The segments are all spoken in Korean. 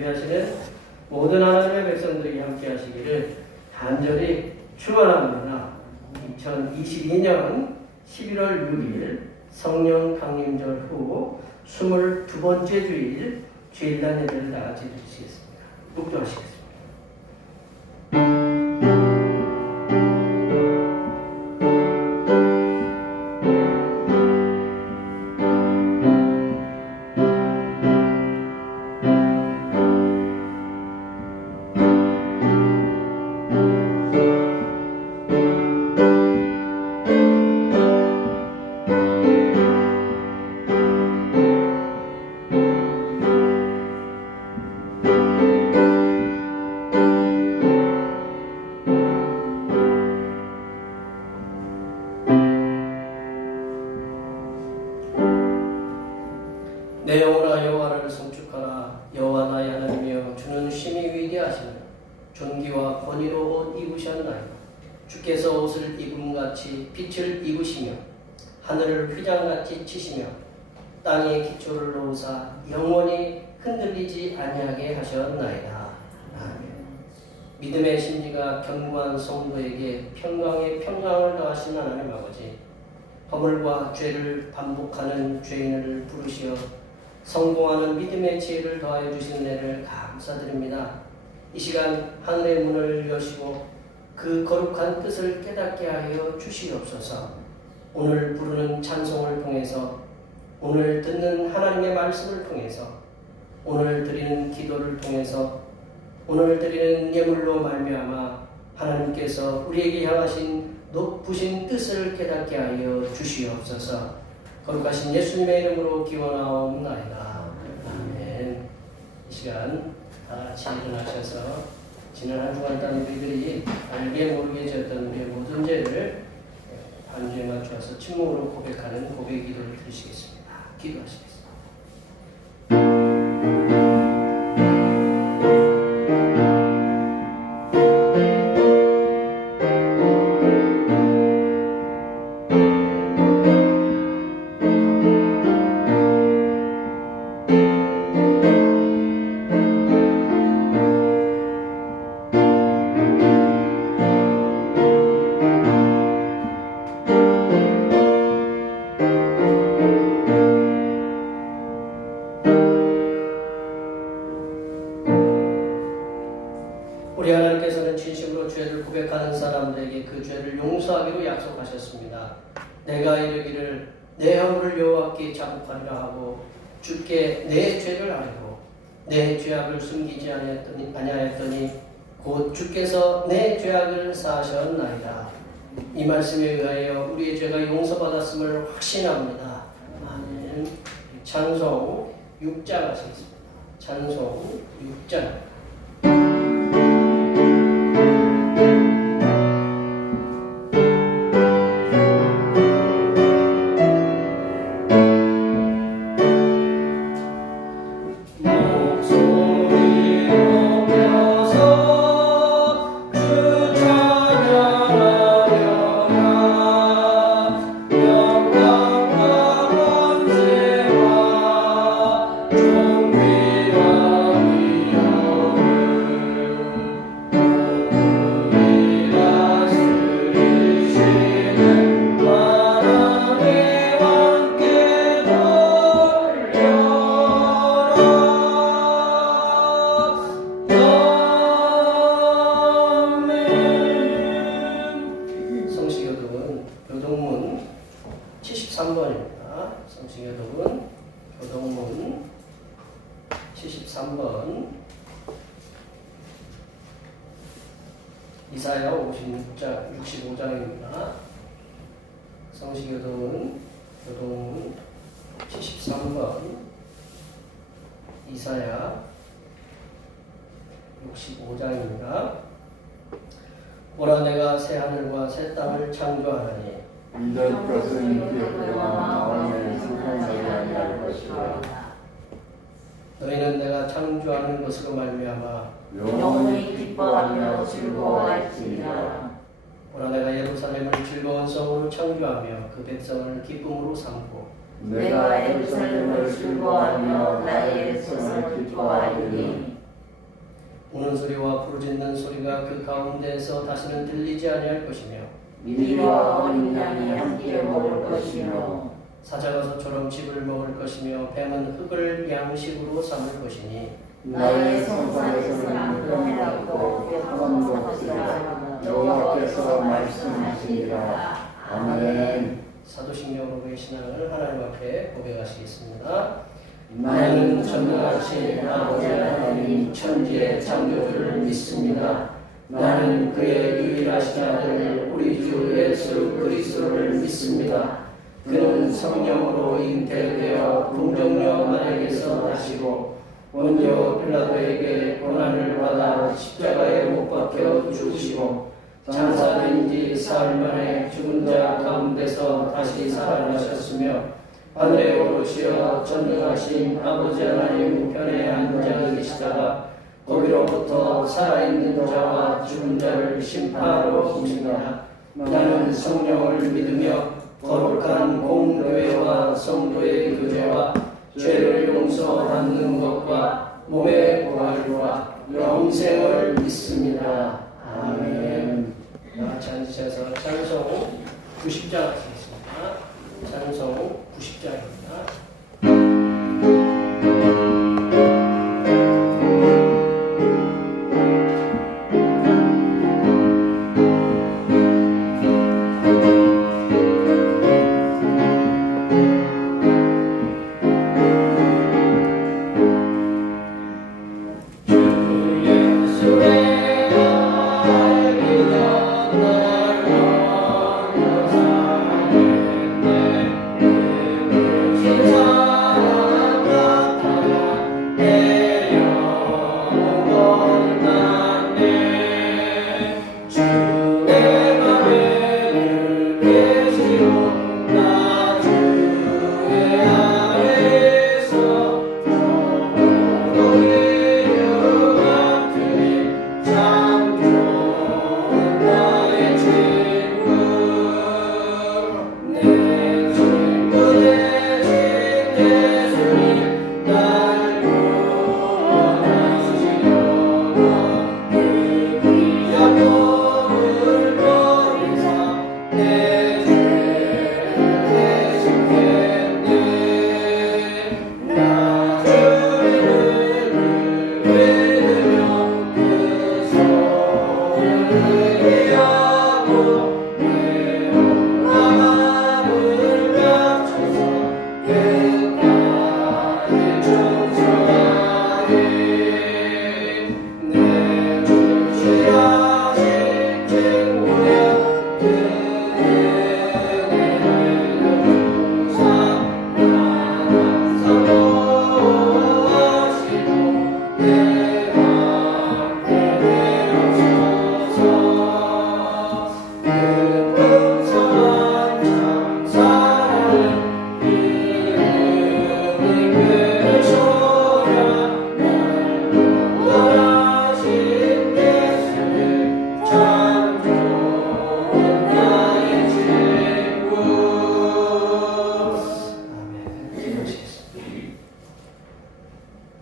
예배하시는 모든 하나님의 백성들이 함께 하시기를 간절히 축원합니다. 2022년 11월 6일 성령 강림절 후 22번째 주일 주일날 예배를 다 같이 드리시겠습니다. 묵도하시겠습니다. 내 영혼아 여호와를 송축하라. 여호와 나의 하나님이여 주는 심히 위대하시며 존귀와 권위로 옷 입으셨나이다. 주께서 옷을 입음같이 빛을 입으시며 하늘을 휘장같이 치시며 땅에 기초를 놓으사 영원히 흔들리지 아니하게 하셨나이다. 아멘. 믿음의 심지가 견고한 성도에게 평강의 평강을 더하신 하나님 아버지, 허물과 죄를 반복하는 죄인을 부르시어 성공하는 믿음의 지혜를 더하여 주신 은혜를 감사드립니다. 이 시간 하늘의 문을 여시고 그 거룩한 뜻을 깨닫게 하여 주시옵소서. 오늘 부르는 찬송을 통해서, 오늘 듣는 하나님의 말씀을 통해서, 오늘 드리는 기도를 통해서, 오늘 드리는 예물로 말미암아 하나님께서 우리에게 향하신 높으신 뜻을 깨닫게 하여 주시옵소서. 거룩하신 예수님의 이름으로 기원하옵나이다. 아멘. 이 시간 다 같이 일어나셔서 지난 한 주간 동안 우리들이 알게 모르게 지었던 우리의 모든 죄를 반주에 맞추어서 침묵으로 고백하는 고백 기도를 드리시겠습니다. 기도하시겠습니다. 우리 하나님께서는 진심으로 죄를 고백하는 사람들에게 그 죄를 용서하기로 약속하셨습니다. 내가 이르기를 내 허물을 여호와께 자복하리라 하고 주께 내 죄를 알고 내 죄악을 숨기지 아니하였더니 곧 주께서 내 죄악을 사하셨나이다. 이 말씀에 의하여 우리의 죄가 용서받았음을 확신합니다. 아멘. 찬송 6장 하시겠습니다. 찬송 6장. 교동문 73번입니다. 성시교동은 교동문 73번 이사야 65장입니다. 성시교동은 교동문 73번 이사야 65장입니다. 보라 내가 새 하늘과 새 땅을 창조하나니 이들 것은 기쁘와 마음에 슬픔하게 아니할 것이라. 너희는 내가 창조하는 것으로 말미암아 영원히 기뻐하며 즐거워할지니라. 보라 내가 예루살렘을 즐거운 성으로 창조하며 그 백성을 기쁨으로 삼고 내가 예루살렘을 즐거워하며 나의 성을 기뻐하리니 우는 소리와 부르짖는 소리가 그 가운데에서 다시는 들리지 아니할 것이며 미리와 어린 양이 함께 먹을 것이며 사자가 소처럼 짚을 먹을 것이며 뱀은 흙을 양식으로 삼을 것이니 나의 손상에서는 평안하고 평안도 없으리라. 여호와께서 말씀하시리라. 아멘. 사도신경으로의 신앙을 하나님 앞에 고백하시겠습니다. 나는 전능하신 아버지 하나님 천지의 창조주를 믿습니다. 나는 그의 유일하신 아들 우리 주 예수 그리스도를 믿습니다. 그는 성령으로 잉태되어 동정녀 마리아에게서 나시고 본디오 빌라도에게 고난을 받아 십자가에 못 박혀 죽으시고 장사된 지 사흘 만에 죽은 자 가운데서 다시 살아나셨으며 하늘에 오르시어 전능하신 아버지 하나님 편에 앉아 계시다가 거기로부터 살아있는 자와 죽은 자를 심판하러 오시니라. 나는 성령을 믿으며 거룩한 공교회와 성도의 교제와 죄를 용서받는 것과 몸의 부활과 영생을 믿습니다. 아멘. 같이 앉으셔서 찬송 90장 하시겠습니다. 찬송 90장입니다.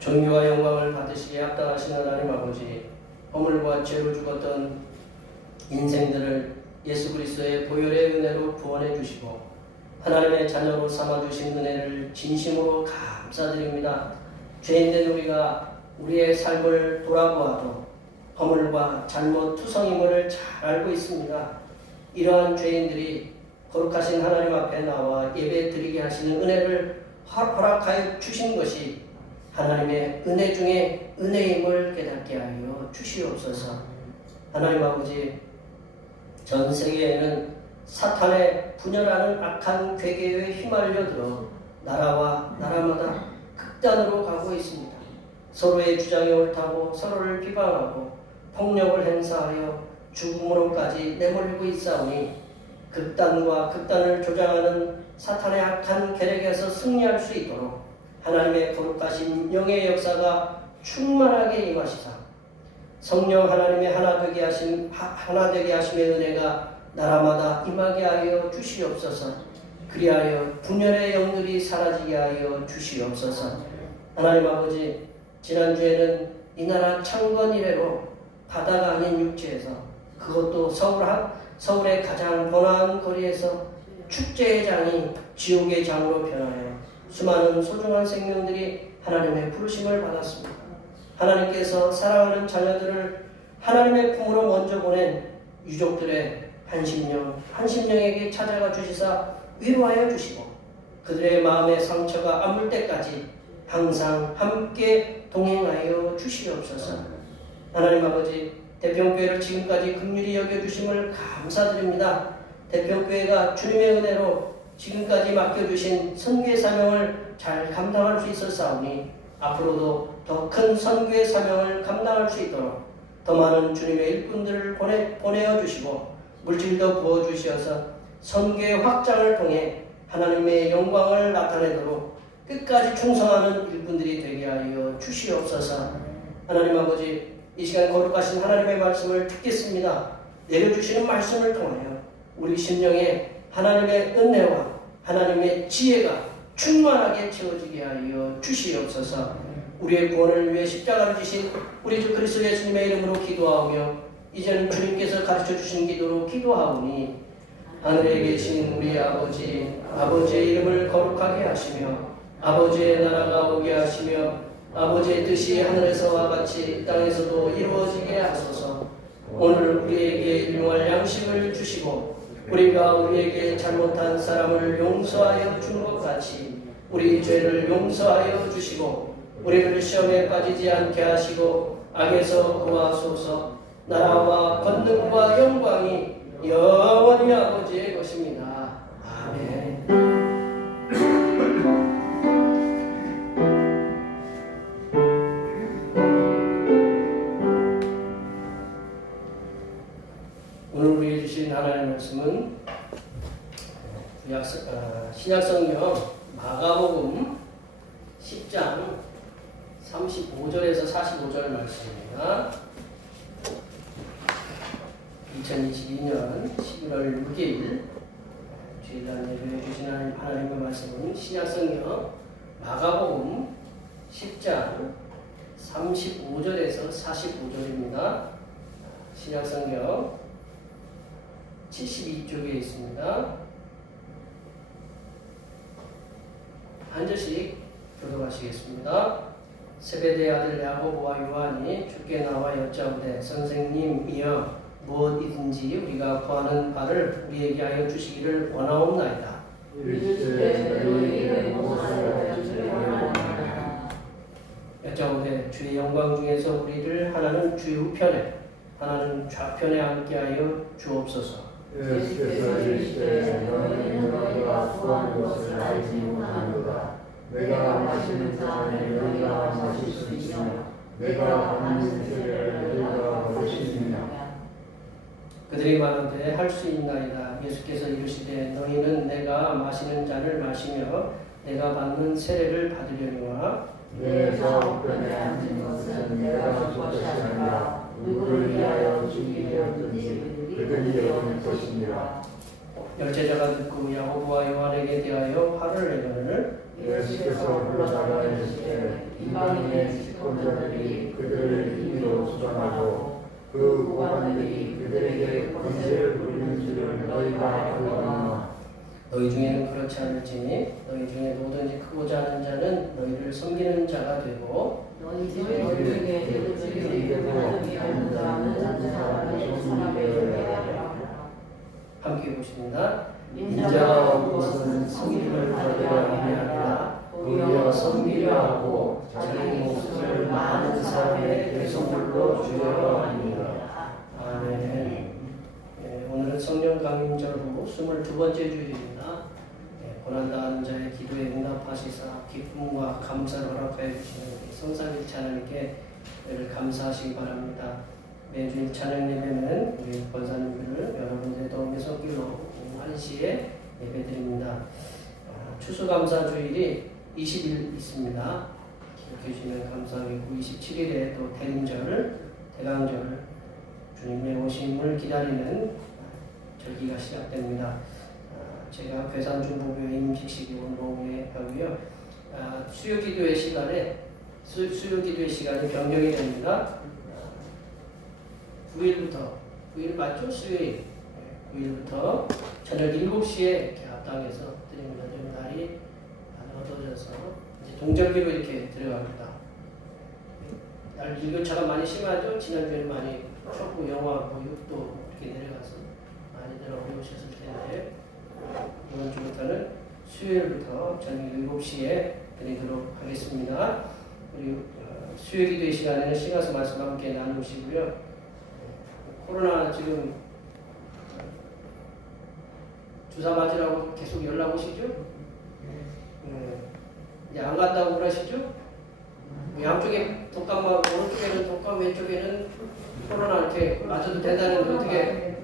존귀와 영광을 받으시기에 합당하신 하나님 아버지, 허물과 죄로 죽었던 인생들을 예수 그리스도의 보혈의 은혜로 구원해 주시고 하나님의 자녀로 삼아주신 은혜를 진심으로 감사드립니다. 죄인된 우리가 우리의 삶을 돌아보아도 허물과 잘못 투성임을 잘 알고 있습니다. 이러한 죄인들이 거룩하신 하나님 앞에 나와 예배 드리게 하시는 은혜를 허락하여 주신 것이 하나님의 은혜 중에 은혜임을 깨닫게 하여 주시옵소서. 하나님 아버지, 전 세계에는 사탄의 분열하는 악한 괴계에 휘말려들어 나라와 나라마다 극단으로 가고 있습니다. 서로의 주장이 옳다고 서로를 비방하고 폭력을 행사하여 죽음으로까지 내몰리고 있사오니 극단과 극단을 조장하는 사탄의 악한 계략에서 승리할 수 있도록 하나님의 거룩하신 영의 역사가 충만하게 임하시사 성령 하나님의 하나 되게 하심의 은혜가 나라마다 임하게 하여 주시옵소서. 그리하여 분열의 영들이 사라지게 하여 주시옵소서. 하나님 아버지, 지난주에는 이 나라 창건 이래로 바다가 아닌 육지에서, 그것도 서울의 가장 번화한 거리에서 축제의 장이 지옥의 장으로 변하여 수많은 소중한 생명들이 하나님의 부르심을 받았습니다. 하나님께서 사랑하는 자녀들을 하나님의 품으로 먼저 보낸 유족들의 한심령에게 찾아가 주시사 위로하여 주시고, 그들의 마음의 상처가 아물 때까지 항상 함께 동행하여 주시옵소서. 하나님 아버지, 대평교회를 지금까지 긍휼히 여겨주심을 감사드립니다. 대평교회가 주님의 은혜로 지금까지 맡겨주신 선교의 사명을 잘 감당할 수 있었사오니, 앞으로도 더 큰 선교의 사명을 감당할 수 있도록 더 많은 주님의 일꾼들을 보내어 주시고, 물질도 부어주시어서 선교의 확장을 통해 하나님의 영광을 나타내도록 끝까지 충성하는 일꾼들이 되게 하여 주시옵소서. 하나님 아버지, 이 시간 거룩하신 하나님의 말씀을 듣겠습니다. 내려주시는 말씀을 통하여 우리 심령에 하나님의 은혜와 하나님의 지혜가 충만하게 채워지게 하여 주시옵소서. 우리의 구원을 위해 십자가를 지신 우리 주 그리스도 예수님의 이름으로 기도하오며, 이제는 주님께서 가르쳐 주신 기도로 기도하오니, 하늘에 계신 우리 아버지, 아버지의 이름을 거룩하게 하시며 아버지의 나라가 오게 하시며 아버지의 뜻이 하늘에서와 같이 땅에서도 이루어지게 하소서. 오늘 우리에게 일용할 양식을 주시고, 우리가 우리에게 잘못한 사람을 용서하여 준 것 같이 우리 죄를 용서하여 주시고, 우리를 시험에 빠지지 않게 하시고 악에서 구하소서. 나라와 권능과 영광이 영원히 아버지의 것입니다. 아멘. 오늘 우리에게 주신 하나님의 말씀은 신약성경 마가복음 10장 35절에서 45절 말씀입니다. 2022년 11월 6일 주일날 예배해 주신 하나님의 말씀은 신약성경 마가복음 10장 35절에서 45절입니다. 신약성경 72쪽에 있습니다. 한 절씩 교독하시겠습니다. 세베대의 아들 야고보와 요한이 주께 나와 여짜오되, 선생님이여, 무엇이든지 우리가 구하는 바를 우리에게 하여 주시기를 원하옵나이다. 여짜오되, 주의 영광 중에서 우리를 하나는 주의 우편에 하나는 좌편에 앉게 하여 주옵소서. 예수께서 이르시되, 너희는 너희가 구하는 것을 알지 못하는도다. 내가 마시는 잔을 너희가 마실 수 있으며 내가 받는 세례를 너희가 받을 수 있느냐. 그들이 말하되, 할 수 있나이다. 예수께서 이르시되, 너희는 내가 마시는 잔을 마시며 내가 받는 세례를 받으려니와, 내 좌우편에 앉은 것은 내가 줄 것이 아니라 누구를 위하여 주기려든지 그들이 얻을 것이니라. 열제자가 듣고 야고보와 요한에게 대하여 화를 내거늘, 예수께서 불러다가 이르시되, 이방인의 집권자들이 그들을 임의로 주장하고 그 고관들이 그들에게 권세를 부리는 줄을 너희가 알거니와, 너희 중에는 그렇지 않을지니 너희 중에 누구든지 크고자 하는 자는 너희를 섬기는 자가 되고, 너희 중에 누구든지 하나님이 하는 사람을 사람에게 하라. 함께 보십니다. 인자가 온 것은 섬김을 받으려 함이 아니라 오히려 섬기려 하고 자기 목숨을 많은 사람의 대속물로 주려 함이라. 아멘. 오늘은 성령 강림절 후 22번째 주일입니다. 고난당하는 자의 기도에 응답하시사 기쁨과 감사를 허락하여 주시는 성삼일체 하나님께 감사하시기 바랍니다. 매주 찬양 예배는 우리 권사님들을 여러분들의 도움에 손길로 오후 1시에 예배드립니다. 추수감사 주일이 20일 있습니다. 기록해 주시면 감사하겠고, 27일에 또 대림절, 대강절, 주님의 오심을 기다리는 절기가 시작됩니다. 제가 괴산중보교회 임식식이 오늘 오후에 하고요. 수요기도의 시간에 수요 기도의 시간이 변경이 됩니다. 9일 맞죠? 수요일. 9일부터 저녁 7시에 이렇게 합당해서 드립니다. 좀 날이 어두워져서 이제 동절기로 이렇게 들어갑니다. 날 일교차가 많이 심하죠? 지난주에는 많이 춥고 영하 6도 이렇게 내려가서 많이들 어려우셨을 텐데 이번 주부터는 수요일부터 저녁 7시에 드리도록 하겠습니다. 그리고 수요 기도의 시간에는 시가서 말씀 함께 나누시고요. 코로나 지금 주사 맞으라고 계속 연락 오시죠? 이제 안 간다고 그러시죠? 양쪽에 독감 맞고 오른쪽에는 독감 왼쪽에는 코로나 이렇게 맞아도 된다는 거 어떻게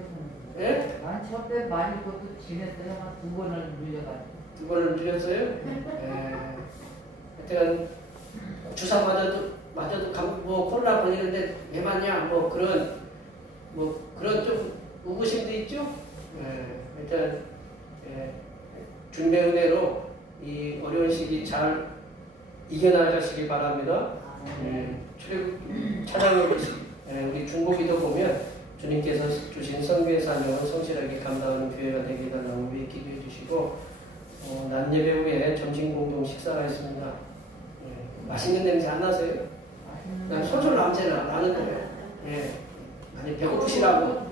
예? 난 첫때 많이 그것도 지냈더니 한 2번을 눌려가지고. 2번을 눌렸어요? 하여튼 주사 맞아도 뭐 코로나 걸리는데 왜 맞냐 뭐 그런 좀 의구심도 있죠? 일단 주님의 은혜로 이 어려운 시기 잘 이겨나가시기 바랍니다. 출애굽 찬양을 우리 중보기도 보면 주님께서 주신 선교의 사명을 성실하게 감당하는 교회가 되게 달라고 위해 기도해 주시고 낮 예배 후에 점심 공동 식사가 있습니다. 맛있는 냄새 안 나세요? 그냥 솔솔 나는 거예요. 아니 배고프시라고.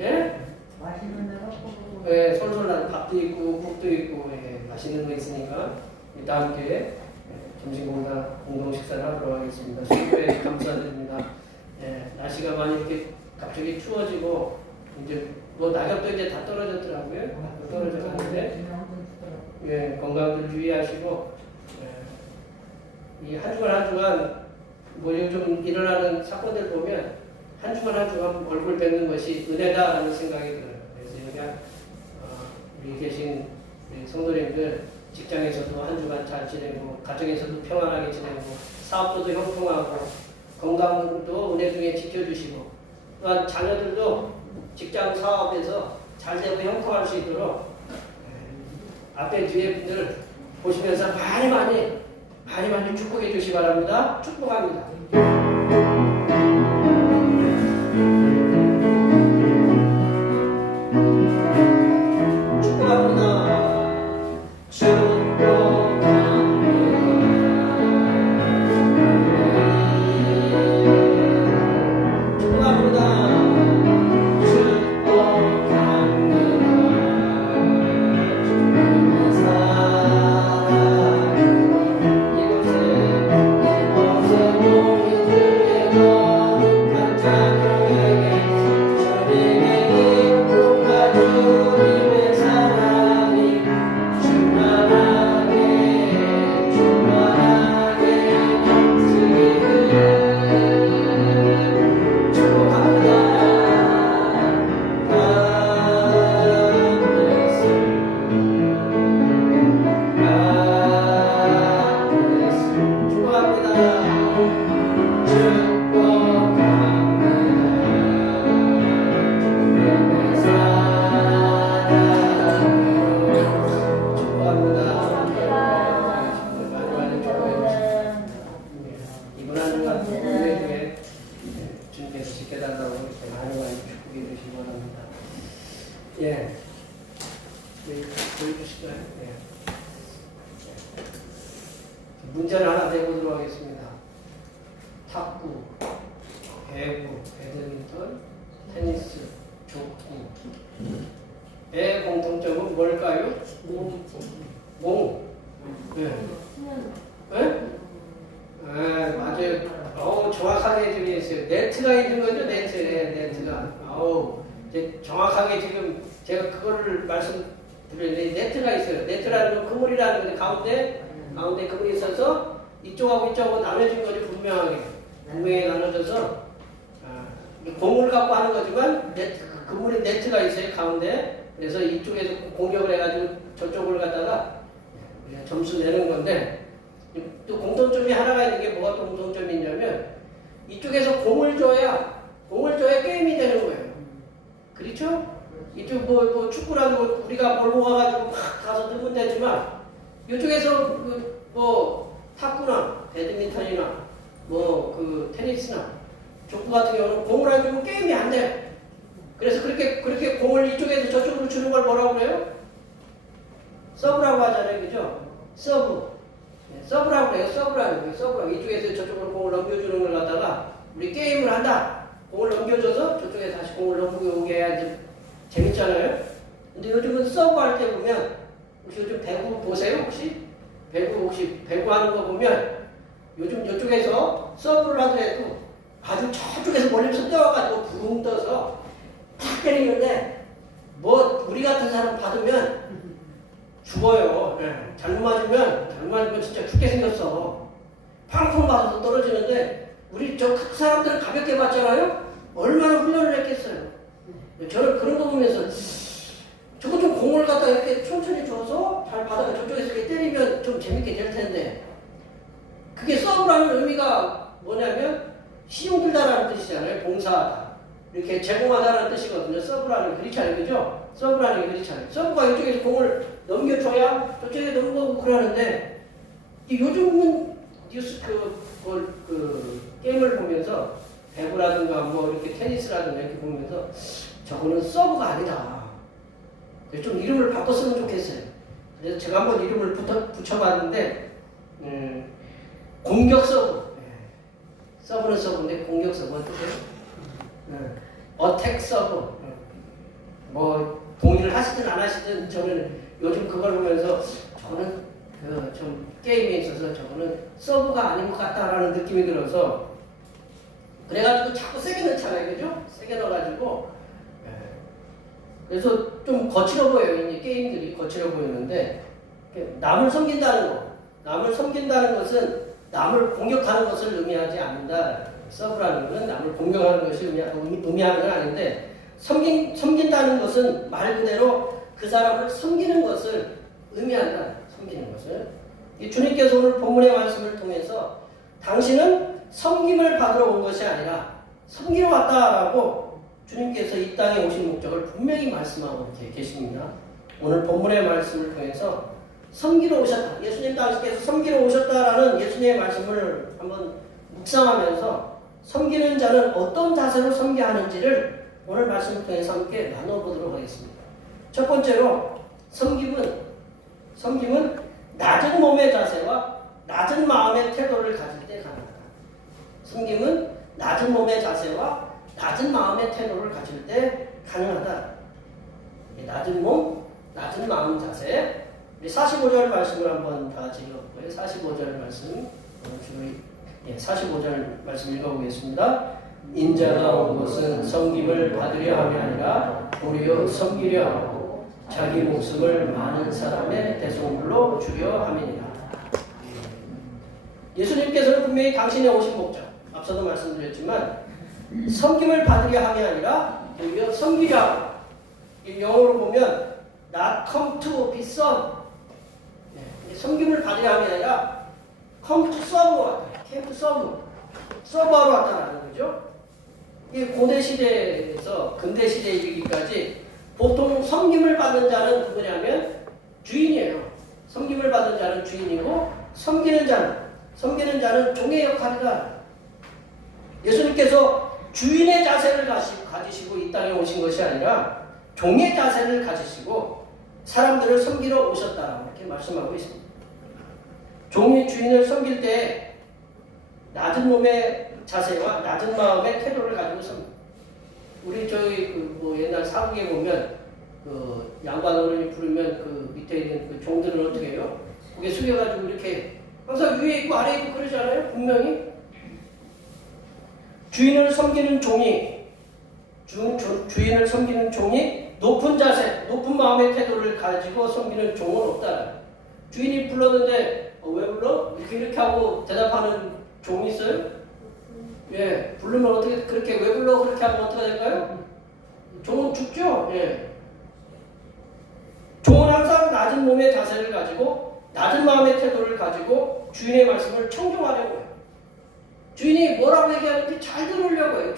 예? 맛있는 데가 꼭. 솔솔 나는 밥도 있고 국도 있고 맛있는 거 있으니까 다음 기회에 점심 공동 식사를 하도록 하겠습니다. 수고에 감사드립니다. 날씨가 많이 이렇게 갑자기 추워지고 이제 뭐 낙엽도 이제 다 떨어졌더라고요. 떨어져 가는데 건강들 유의하시고 이 한 주간 뭐 요즘 일어나는 사건들 보면 한 주간 얼굴 뵙는 것이 은혜다라는 생각이 들어요. 그래서 여기 우리 계신 성도님들 직장에서도 한 주간 잘 지내고 가정에서도 평안하게 지내고 사업도 형통하고 건강도 은혜 중에 지켜주시고 또한 자녀들도 직장 사업에서 잘 되고 형통할 수 있도록 앞에 뒤에 분들 보시면서 많이 축복해 주시기 바랍니다. 축복합니다. 문제를 하나 내보도록 하겠습니다. 탁구, 배구, 배드민턴, 테니스, 족구. 배 공통점은 뭘까요? 몽. 맞아요. 정확하게 지금 했어요. 네트가 있는 거죠, 네트가. 이제 정확하게 지금 제가 그거를 말씀드렸는데 네트가 있어요. 네트라는 건 그물이라는 건데 가운데 그물이 있어서 이쪽하고 이쪽하고 나눠진 거죠. 분명히 나눠져서 공을 갖고 하는 거지만 그물에 네트가 있어요. 가운데. 그래서 이쪽에서 공격을 해가지고 저쪽을 갖다가 점수 내는 건데 또 공통점이 하나가 있는 게 뭐가 또 공통점이 있냐면 이쪽에서 공을 줘야 게임이 되는 거예요. 그렇죠? 이쪽 뭐 축구라도 우리가 몰고 가가지고 막 가서 넣으면 되지만 이쪽에서 뭐 탁구나 배드민턴이나 뭐 그 테니스나 족구 같은 경우는 공을 안 주면 게임이 안 돼. 그래서 그렇게 공을 이쪽에서 저쪽으로 주는 걸 뭐라고 그래요? 서브라고 하잖아요, 그죠? 서브. 서브라고 해요. 서브라고. 이쪽에서 저쪽으로 공을 넘겨주는 걸 갖다가 우리 게임을 한다. 공을 넘겨줘서 저쪽에 다시 공을 넘겨오게 해야지 재밌잖아요. 근데 요즘은 서브 할 때 보면 혹시 요즘 배구 보세요? 혹시 배구 하는 거 보면 요즘 이쪽에서 서브를 하더라도 아주 저쪽에서 멀리서 떠와가지고 붕 떠서 탁 때리는데 뭐 우리 같은 사람 받으면 죽어요. 잘못 맞으면 진짜 죽게 생겼어. 팡팡 맞아서 떨어지는데 우리 저 사람들은 가볍게 맞잖아요. 얼마나 훈련을 했겠어요. 저는 그런 거 보면서 저거 좀 공을 갖다 이렇게 천천히 줘서 잘 받아가 저쪽에서 이렇게 때리면 좀 재밌게 될 텐데 그게 서브라는 의미가 뭐냐면 시용들다라는 뜻이잖아요. 봉사하다. 이렇게 제공하다라는 뜻이거든요. 서브라는 그렇지 않아요. 그죠? 서브라는 게 그렇지 않아요. 서브가 이쪽에서 공을 넘겨줘야 저쪽에 넘겨오고 그러는데 요즘은 뉴스 게임을 보면서 배구라든가 뭐 이렇게 테니스라든가 이렇게 보면서 저거는 서브가 아니다. 좀 이름을 바꿨으면 좋겠어요. 그래서 제가 한번 이름을 붙여봤는데 공격 서브. 서브는 서브인데 공격 서브 어떠세요? 어택 서브. 뭐 동의를 하시든 안 하시든 저는 요즘 그걸 보면서 저는 좀 게임에 있어서 저거는 서브가 아닌 것 같다라는 느낌이 들어서 그래가지고 자꾸 세게 넣잖아요, 그죠? 세게 넣어가지고 그래서 좀 거칠어 보여요. 이제 게임들이 거칠어 보이는데 남을 섬긴다는 것은 남을 공격하는 것을 의미하지 않는다. 서브라는 것은 남을 공격하는 것이 의미하는 건 아닌데 섬긴다는 것은 말 그대로 그 사람을 섬기는 것을 의미한다. 섬기는 것을. 주님께서 오늘 본문의 말씀을 통해서 당신은 섬김을 받으러 온 것이 아니라 섬기러 왔다라고 주님께서 이 땅에 오신 목적을 분명히 말씀하고 계십니다. 오늘 본문의 말씀을 통해서 섬기러 오셨다. 예수님 당신께서 섬기러 오셨다라는 예수님의 말씀을 한번 묵상하면서 섬기는 자는 어떤 자세로 섬겨야 하는지를 오늘 말씀을 통해서 함께 나눠보도록 하겠습니다. 첫 번째로 섬김은 낮은 몸의 자세와 낮은 마음의 태도를 가질 때 가능하다. 섬김은 낮은 몸의 자세와 낮은 마음의 태도를 가질 때 가능하다. 낮은 몸, 낮은 마음 자세. 우리 45절 말씀을 한번 다 같이 읽어볼까요? 45절 말씀. 45절 말씀 읽어보겠습니다. 인자가 온 것은 섬김을 받으려 함이 아니라 도리어 섬기려 하고 자기 목숨을 많은 사람의 대속물로 주려 함이니라. 예수님께서는 분명히 당신의 오신 목적, 앞서도 말씀드렸지만 섬김을 받으려 함이 아니라 도리어 섬기려 하고, 영어로 보면 not come to be served. 섬김을 받으려 함이 아니라 come to serve 왔다. came to serve. 서브하러 왔다는 거죠. 이 고대 시대에서 근대 시대에 이르기까지 보통 섬김을 받는 자는 누구냐면 주인이에요. 섬김을 받는 자는 주인이고 섬기는 자는 종의 역할이다. 예수님께서 주인의 자세를 가지시고 이 땅에 오신 것이 아니라 종의 자세를 가지시고 사람들을 섬기러 오셨다라고 이렇게 말씀하고 있습니다. 종이 주인을 섬길 때 낮은 몸의 자세와 낮은 마음의 태도를 가지고 섬깁니다. 우리 옛날 사극에 보면 양반 어른이 부르면 그 밑에 있는 그 종들은 어떻게 해요? 고개 숙여가지고 이렇게 항상 위에 있고 아래에 있고 그러잖아요. 분명히 주인을 섬기는 종이 높은 자세, 높은 마음의 태도를 가지고 섬기는 종은 없다. 주인이 불렀는데 왜 불러? 이렇게 하고 대답하는 종이 있어요? 예, 부르면 어떻게 그렇게 왜 불러? 그렇게 하면 어떻게 될까요? 종은 죽죠. 예. 종은 항상 낮은 몸의 자세를 가지고 낮은 마음의 태도를 가지고 주인의 말씀을 청종하려고 해요. 주인이 뭐라고 얘기하는지 잘 들으려고 해요.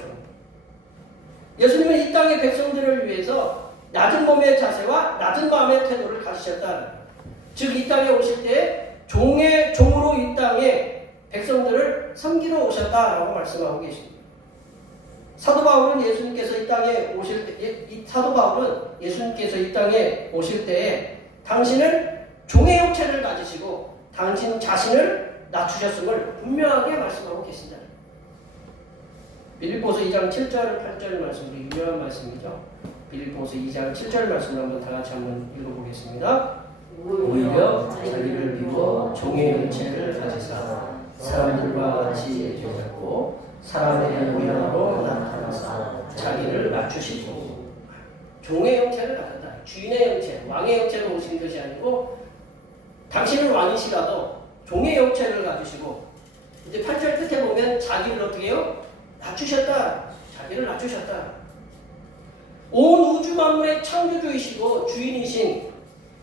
예수님은 이 땅의 백성들을 위해서 낮은 몸의 자세와 낮은 마음의 태도를 가지셨다. 즉 이 땅에 오실 때 종으로 이 땅에 백성들을 섬기러 오셨다라고 말씀하고 계십니다. 사도 바울은 예수님께서 이 땅에 오실 때, 사도 바울은 예수님께서 이 땅에 오실 때에 당신은 종의 형체를 가지시고 당신 자신을 낮추셨음을 분명하게 말씀하고 계신다. 빌립보서 2장 7절 8절 말씀도 유명한 말씀이죠. 빌립보서 2장 7절 말씀을 한번 다 같이 한번 읽어보겠습니다. 오히려 자기를 비워 종의 형체를 가지사 사람들과 같이 되셨고 사람의 모양으로 나타나사 자기를 낮추시고 종의 형체를 가졌다. 주인의 형체, 왕의 형체로 오신 것이 아니고 당신은 왕이시라도 종의 형체를 가지시고 이제 8절 끝에 보면 자기를 어떻게 해요? 낮추셨다. 자기를 낮추셨다. 온 우주 만물의 창조주이시고 주인이신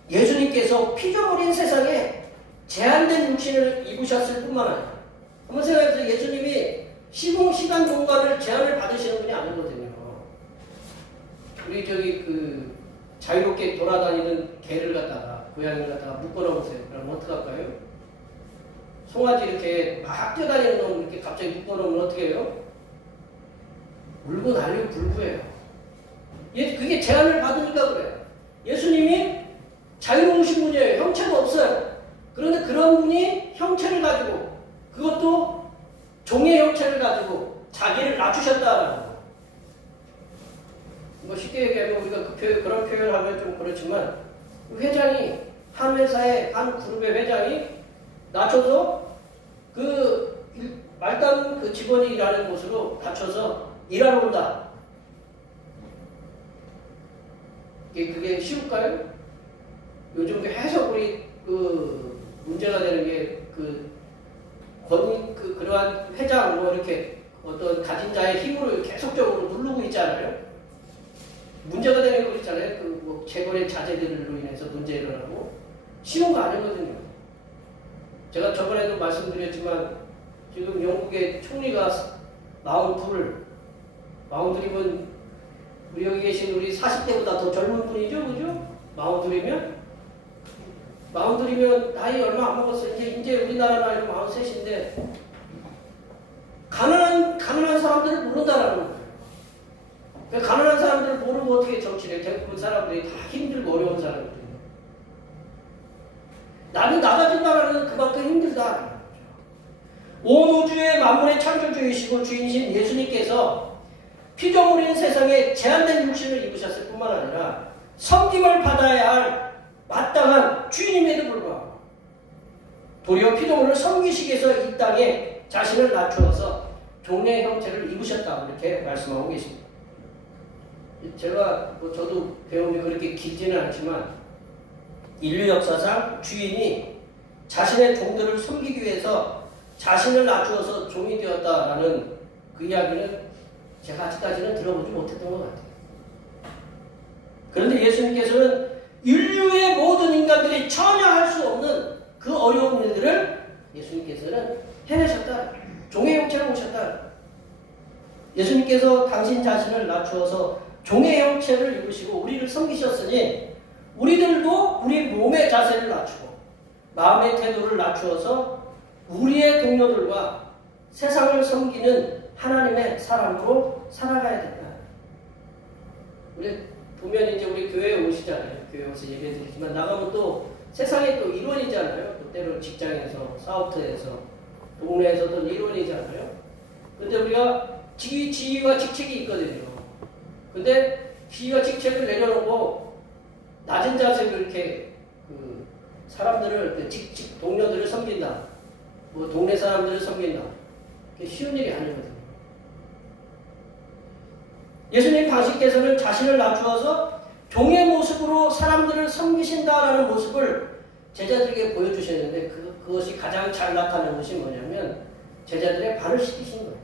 예수님께서 피조물인 세상에 제한된 육신을 입으셨을 뿐만 아니라 한번 생각해보세요. 예수님이 시간, 공간을 제한을 받으시는 분이 아니거든요. 우리 그 자유롭게 돌아다니는 개를 갖다가 고양이를 갖다가 묶어놓으세요. 그럼 어떡할까요? 송아지 이렇게 막 뛰어다니는 놈 이렇게 갑자기 묶어놓으면 어떻게 해요? 울고 난리고 불구해요. 그게 제한을 받으니까 그래요. 예수님이 자유로우신 분이에요. 형체가 없어요. 그런데 그런 분이 형체를 가지고 그것도 종의 형체를 가지고 자기를 낮추셨다라는 거예요. 뭐 쉽게 얘기하면 우리가 그런 표현을 하면 좀 그렇지만 회장이 한 회사의 한 그룹의 회장이 낮춰서 그 말단 그 직원이 일하는 곳으로 낮춰서 일하러 온다. 그게 쉬울까요? 요즘 계속 우리 문제가 되는 게 그러한 회장 뭐 이렇게 어떤 가진 자의 힘으로 계속적으로 누르고 있잖아요. 문제가 되는 거 있잖아요. 뭐 재벌의 자제들로 인해서 문제 일어나고 쉬운 거 아니거든요. 제가 저번에도 말씀드렸지만 지금 영국의 총리가 42이면 우리 여기 계신 우리 40대보다 더 젊은 분이죠, 그죠? 42이면 나이 얼마 안 먹었어요. 이제 우리나라 나이로 43인데 가난한 사람들을 모른다라는 거예요. 그러니까 가난한 사람들을 모르고 어떻게 정치를 해? 대부분 사람들이 다 힘들고 어려운 사람들이에요. 나는 나가진다라는 그만큼 힘들다. 온 우주의 만물의 창조주이시고 주인이신 예수님께서 피조물인 세상에 제한된 육신을 입으셨을 뿐만 아니라 섬김을 받아야 할 마땅한 주인임에도 불구하고 도리어 피조물을 섬기시기 위해서 이 땅에 자신을 낮추어서 종의 형체를 입으셨다. 이렇게 말씀하고 계십니다. 제가 저도 배움이 그렇게 길지는 않지만 인류 역사상 주인이 자신의 종들을 섬기기 위해서 자신을 낮추어서 종이 되었다라는 그 이야기는 제가 아직까지는 들어보지 못했던 것 같아요. 그런데 예수님께서는 인류의 모든 인간들이 전혀 할 수 없는 그 어려운 일들을 예수님께서는 해내셨다. 종의 형체로 오셨다. 예수님께서 당신 자신을 낮추어서 종의 형체를 입으시고 우리를 섬기셨으니 우리들도 우리 몸의 자세를 낮추고 마음의 태도를 낮추어서 우리의 동료들과 세상을 섬기는 하나님의 사람으로 살아가야 된다. 우리 보면 이제 우리 교회에 오시잖아요. 교회에 와서 예배드리지만 나가면 또 세상에 또 일원이잖아요. 때로 직장에서, 사업터에서, 동네에서도 일원이잖아요. 근데 우리가 지위와 직책이 있거든요. 근데 지위와 직책을 내려놓고 낮은 자세로 이렇게 사람들을, 동료들을 섬긴다. 뭐 동네 사람들을 섬긴다. 그게 쉬운 일이 아니거든요. 예수님 당신께서는 자신을 낮추어서 종의 모습으로 사람들을 섬기신다라는 모습을 제자들에게 보여주셨는데 그것이 가장 잘 나타나는 것이 뭐냐면 제자들의 발을 씻기신 거예요.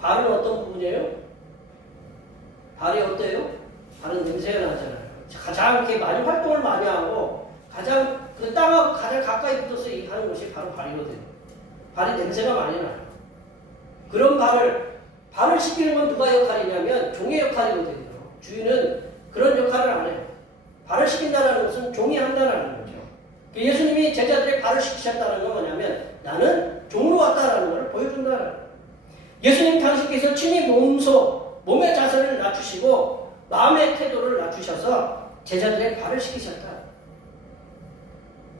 발은 어떤 부분이에요? 발이 어때요? 발은 냄새가 나잖아요. 가장 이렇게 많이 활동을 많이 하고 가장 그 땅하고 가장 가까이 붙어서 하는 것이 바로 발이거든요. 발이 냄새가 많이 나요. 그런 발을 씻기는 건 누가 역할이냐면 종의 역할이거든요. 주인은 그런 역할을 안 해요. 발을 씻긴다는 것은 종이 한다는 거죠. 예수님이 제자들의 발을 씻기셨다는 건 뭐냐면 나는 종으로 왔다라는 걸 보여준다는 거예요. 예수님 당신께서 친히 몸의 자세를 낮추시고 마음의 태도를 낮추셔서 제자들의 발을 씻기셨다.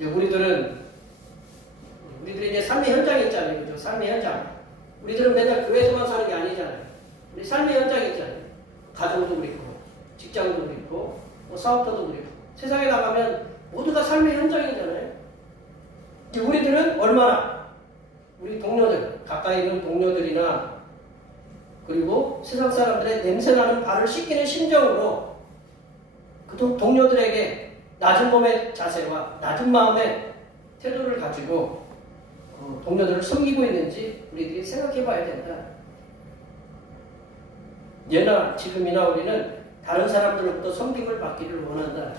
우리들은 이제 삶의 현장이 있잖아요. 그죠? 삶의 현장. 우리들은 맨날 교회에서만 사는 게 아니잖아요. 우리 삶의 현장이 있잖아요. 가정도 그렇고, 직장도 그렇고, 뭐 사업터도 그렇고. 세상에 나가면 모두가 삶의 현장이잖아요. 우리들은 얼마나 우리 동료들, 가까이 있는 동료들이나 그리고 세상 사람들의 냄새나는 발을 씻기는 심정으로 그 동료들에게 낮은 몸의 자세와 낮은 마음의 태도를 가지고 동료들을 섬기고 있는지 우리들이 생각해 봐야 된다. 예나 지금이나 우리는 다른 사람들로부터 섬김을 받기를 원한다.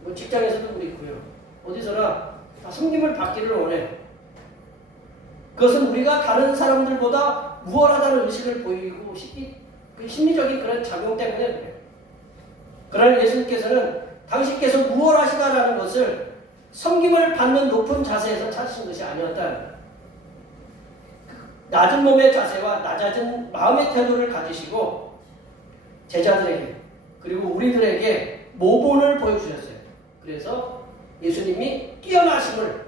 뭐 직장에서도 그렇고요. 어디서나 다 섬김을 받기를 원해. 그것은 우리가 다른 사람들보다 우월하다는 의식을 보이고 그 심리적인 그런 작용 때문에 그래요. 그러나 예수님께서는 당신께서 우월하시다라는 것을 섬김을 받는 높은 자세에서 찾으신 것이 아니었다. 낮은 몸의 자세와 낮아진 마음의 태도를 가지시고 제자들에게 그리고 우리들에게 모본을 보여주셨어요. 그래서 예수님이 뛰어나심을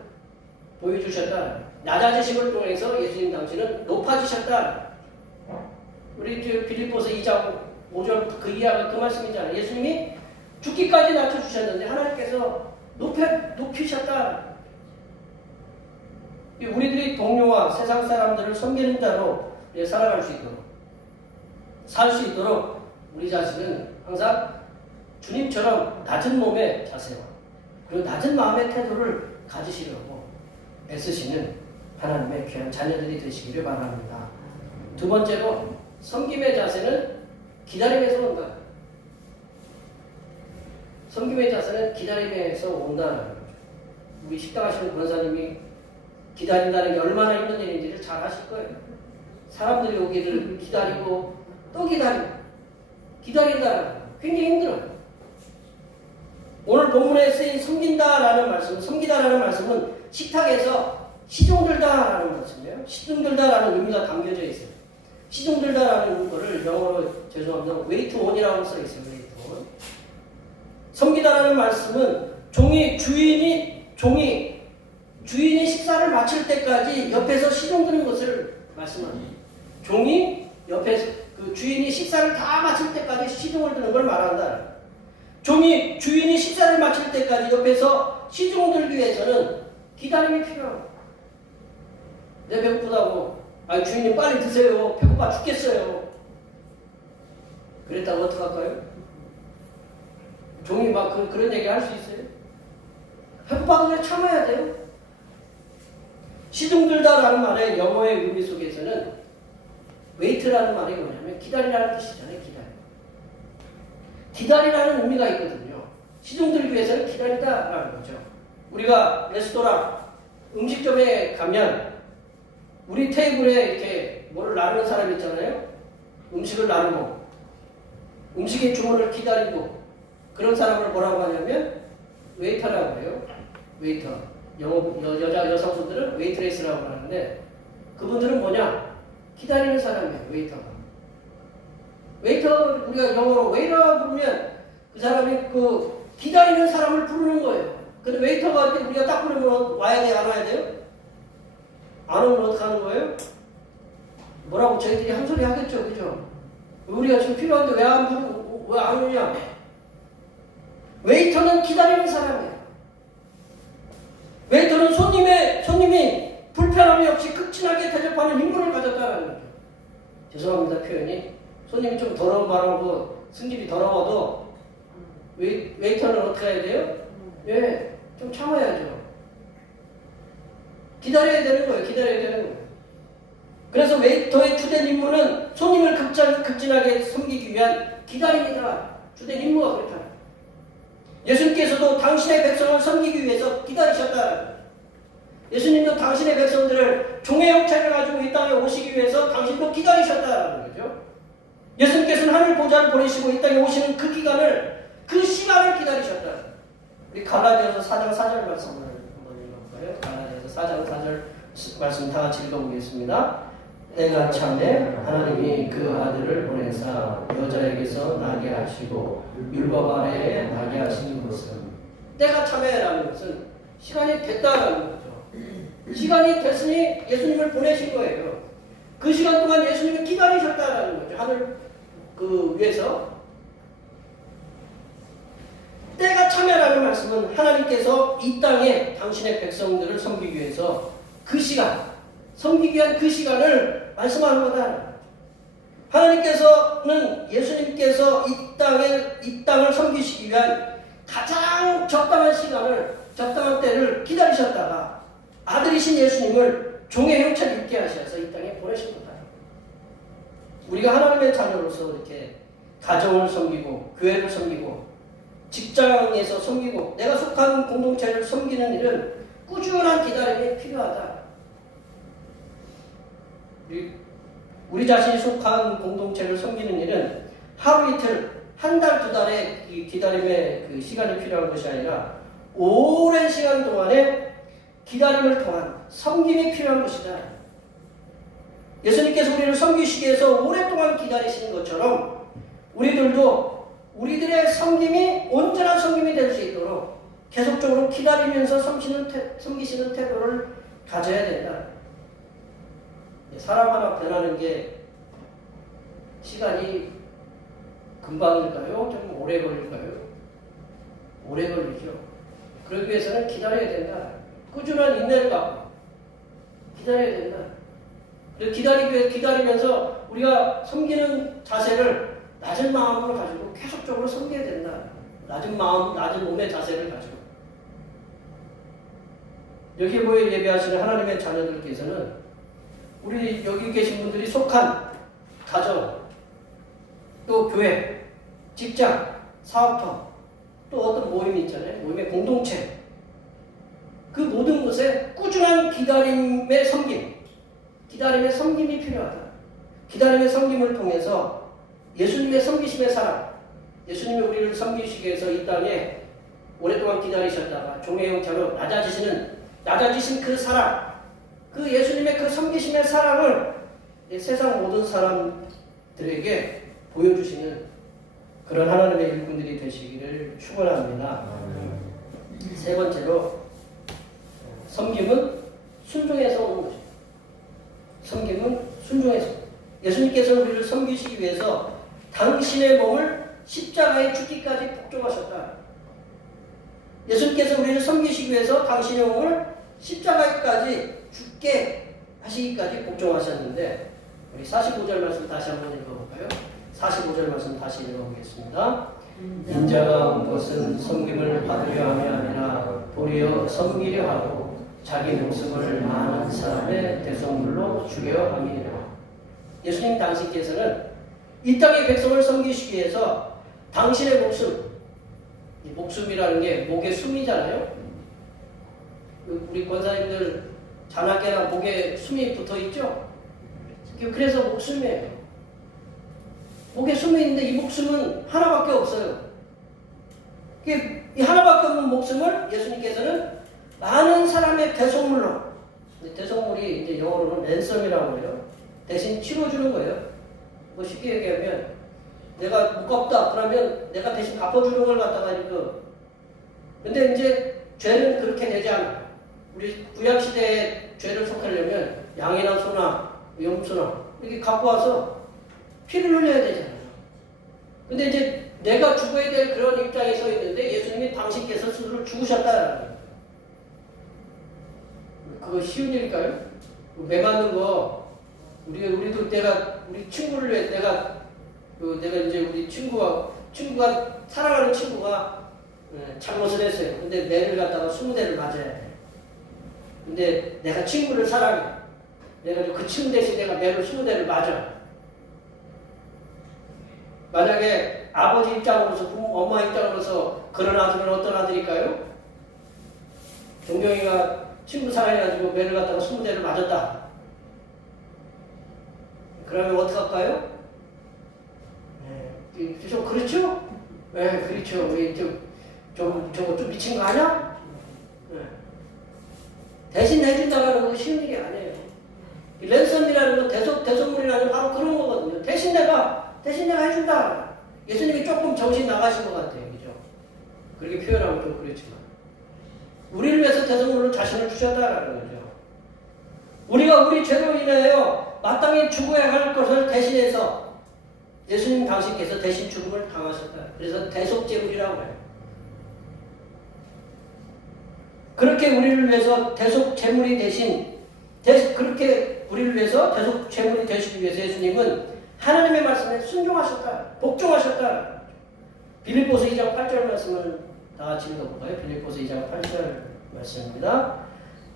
보여주셨다. 낮아지심을 통해서 예수님 당신은 높아지셨다. 우리 빌립보서 2장 5절 그 이하가 그 말씀이잖아요. 예수님이 죽기까지 낮춰주셨는데 하나님께서 높이셨다. 우리들이 동료와 세상 사람들을 섬기는 자로 살아갈 수 있도록 살 수 있도록 우리 자신은 항상 주님처럼 낮은 몸의 자세와 그리고 낮은 마음의 태도를 가지시려고 애쓰시는 하나님의 귀한 자녀들이 되시기를 바랍니다. 두 번째로 섬김의 자세는 기다림에서 온다. 섬김의 자세는 기다림에서 온다는 거죠. 우리 식당 하시는 권사님이 기다린다는 게 얼마나 힘든 일인지를 잘 아실 거예요. 사람들이 오기를 기다리고 또 기다린다. 굉장히 힘들어요. 오늘 본문에 쓰인 섬긴다라는 말씀, 섬기다라는 말씀은 식탁에서 시종들다라는 말씀이에요. 시종들다라는 의미가 담겨져 있어요. 시종들다라는 거를 영어로 죄송합니다. wait on이라고 써 있어요. wait on. 섬기다라는 말씀은 주인이 식사를 마칠 때까지 옆에서 시종드는 것을 말씀합니다. 종이 옆에서 주인이 식사를 다 마칠 때까지 시종을 드는 걸 말한다. 주인이 식사를 마칠 때까지 옆에서 시종을 들기 위해서는 기다림이 필요하고 내 배고프다고 주인님 빨리 드세요. 배고파 죽겠어요. 그랬다고 어떡할까요? 종이 막 그런 얘기 할 수 있어요? 배고파도 그냥 참아야 돼요. 시종들다라는 말의 영어의 의미 속에서는 웨이트라는 말이 뭐냐면 기다리라는 뜻이잖아요. 기다리라는 의미가 있거든요. 시종들기 위해서는 기다리다라는 거죠. 우리가 레스토랑 음식점에 가면 우리 테이블에 이렇게 뭐를 나르는 사람 있잖아요. 음식을 나르고 음식의 주문을 기다리고 그런 사람을 뭐라고 하냐면 웨이터라고 해요. 웨이터. 여성분들은 웨이트레스라고 하는데 그분들은 뭐냐? 기다리는 사람이에요. 웨이터가. 웨이터 우리가 영어로 웨이터라고 부르면 그 사람이 기다리는 사람을 부르는 거예요. 근데 웨이터가 이렇게 우리가 딱 부르면 와야 돼요? 안 와야 돼요? 안 오면 어떡하는 거예요? 뭐라고 저희들이 한 소리 하겠죠. 그죠? 우리가 지금 필요한데 왜 안 오냐? 웨이터는 기다리는 사람이에요. 웨이터는 손님이 불편함이 없이 극진하게 대접하는 인물을 가졌다는 거죠. 죄송합니다, 표현이. 손님이 좀 더러워 승질이 더러워도 웨이터는 어떻게 해야 돼요? 예, 좀 참아야죠. 기다려야 되는 거예요. 그래서 웨이터의 주된 임무는 손님을 극진하게 섬기기 위한 기다림이다. 주된 임무가 그렇다. 예수님께서도 당신의 백성을 섬기기 위해서 기다리셨다. 예수님도 당신의 백성들을 종의 형체를 가지고 이 땅에 오시기 위해서 당신도 기다리셨다는 거죠. 예수님께서는 하늘 보좌를 보내시고 이 땅에 오시는 그 시간을 기다리셨다. 우리 갈라디아서 4장 4절 말씀을 한번 읽어볼까요? 갈라디아서 4장 4절 말씀 다 같이 읽어보겠습니다. 때가 차매 하나님이 그 아들을 보내사 여자에게서 나게 하시고 율법 아래에 나게 하시는 것은, 때가 차매라는 것은 시간이 됐다라는 거죠. 시간이 됐으니 예수님을 보내신 거예요. 그 시간 동안 예수님을 기다리셨다라는 거죠. 하늘 그 위에서. 때가 차매라는 말씀은 하나님께서 이 땅에 당신의 백성들을 섬기기 위해서 그 시간, 섬기기 위한 그 시간을 말씀하는 거다. 하나님께서는 예수님께서 이 땅을 섬기시기 위한 가장 적당한 시간을, 적당한 때를 기다리셨다가 아들이신 예수님을 종의 형체를 입게 하셔서 이 땅에 보내신 거다. 우리가 하나님의 자녀로서 이렇게 가정을 섬기고 교회를 섬기고 직장에서 섬기고 내가 속한 공동체를 섬기는 일은 꾸준한 기다림이 필요하다. 우리 자신이 속한 공동체를 섬기는 일은 하루 이틀, 한 달, 두 달의 기다림의 그 시간이 필요한 것이 아니라 오랜 시간 동안의 기다림을 통한 섬김이 필요한 것이다. 예수님께서 우리를 섬기시기 위해서 오랫동안 기다리시는 것처럼 우리들도 우리들의 섬김이 온전한 섬김이 될 수 있도록 계속적으로 기다리면서 섬기시는 태도를 가져야 된다. 사람 하나 변하는 게 시간이 금방일까요? 좀 오래 걸릴까요? 오래 걸리죠. 그러기 위해서는 기다려야 된다. 꾸준한 인내를 갖고 기다려야 된다. 기다리면서 우리가 섬기는 자세를 낮은 마음으로 가지고 계속적으로 섬겨야 된다. 낮은 마음, 낮은 몸의 자세를 가지고. 여기에 모여 예배하시는 하나님의 자녀들께서는 우리 여기 계신 분들이 속한 가정, 또 교회, 직장, 사업터, 또 어떤 모임이 있잖아요. 모임의 공동체. 그 모든 것에 꾸준한 기다림의 섬김이 필요하다. 기다림의 섬김을 통해서 예수님의 섬기심의 사랑, 예수님이 우리를 섬기시기 위해서 이 땅에 오랫동안 기다리셨다가 종의 형체로 낮아지신 그 사랑, 그 예수님의 그 섬기심의 사랑을 세상 모든 사람들에게 보여주시는 그런 하나님의 일꾼들이 되시기를 축원합니다. 세 번째로, 섬김은 순종에서 오는 것입니다. 섬김은 순종에서. 예수님께서 우리를 섬기시기 위해서 당신의 몸을 십자가에 죽기까지 복종하셨다. 예수님께서 우리를 섬기시기 위해서 당신의 몸을 십자가에까지 죽게 하시기까지 복종하셨는데, 우리 45절 말씀 다시 한번 읽어볼까요? 45절 말씀 다시 읽어보겠습니다. 인자가 온 것은 섬김을 받으려 함이 아니라 도리어 섬기려 하고 자기 목숨을 많은 사람의 대속물로 주려 함이니라. 예수님 당신께서는 이 땅의 백성을 섬기시기 위해서 당신의 목숨, 이 목숨이라는 게 목에 숨이잖아요. 우리 권사님들 자나깨나 목에 숨이 붙어 있죠? 그래서 목숨이에요. 목에 숨이 있는데 이 목숨은 하나밖에 없어요. 이 하나밖에 없는 목숨을 예수님께서는 많은 사람의 대속물로, 대속물이 이제 영어로는 랜섬이라고 해요. 대신 치러주는 거예요. 뭐 쉽게 얘기하면 내가 못 갚다 그러면 내가 대신 갚아주는 걸 갖다가 이거. 근데 이제 죄는 그렇게 되지 않아. 우리 구약시대에 죄를 속하려면 양이나 소나 염소나 이렇게 갖고 와서 피를 흘려야 되잖아요. 근데 이제 내가 죽어야 될 그런 입장에 서 있는데 예수님이 당신께서 스스로 죽으셨다라는 거예요. 그거 쉬운 일일까요? 매 맞는 거 우리도 우리 친구를 위해 내가 이제 우리 친구가 사랑하는 친구가 잘못을 했어요. 근데 매를 갖다가 20대를 맞아야 돼. 근데 내가 친구를 사랑해. 내가 그 친구 대신 내가 매를 20대를 맞아. 만약에 아버지 입장으로서 엄마 입장으로서 그런 아들은 어떤 아들일까요? 종경이가 친구 사랑해가지고 매를 갖다가 20대를 맞았다. 그러면 어떡할까요? 좀 그렇죠? 네, 그렇죠. 저거 좀 미친 거 아니야? 네. 대신 해준다는 건 쉬운 일이 아니에요. 이 랜섬이라는 건 대속물이라는 건 바로 그런 거거든요. 대신 내가 해준다. 예수님이 조금 정신 나가신 것 같아요. 그죠? 그렇게 표현하면 좀 그렇지만. 우리를 위해서 대속물로 자신을 주셨다라는 거죠. 우리가 우리 죄로 인하여 마땅히 죽어야 할 것을 대신해서 예수님 당신께서 대신 죽음을 당하셨다. 그래서 대속제물이라고 해요. 그렇게 우리를 위해서 대속제물이 대신 그렇게 우리를 위해서 대속제물이 되시기 위해서 예수님은 하나님의 말씀에 순종하셨다. 복종하셨다. 빌립보서 2장 8절 말씀을 다 같이 읽어볼까요? 빌립보서 2장 8절 말씀입니다.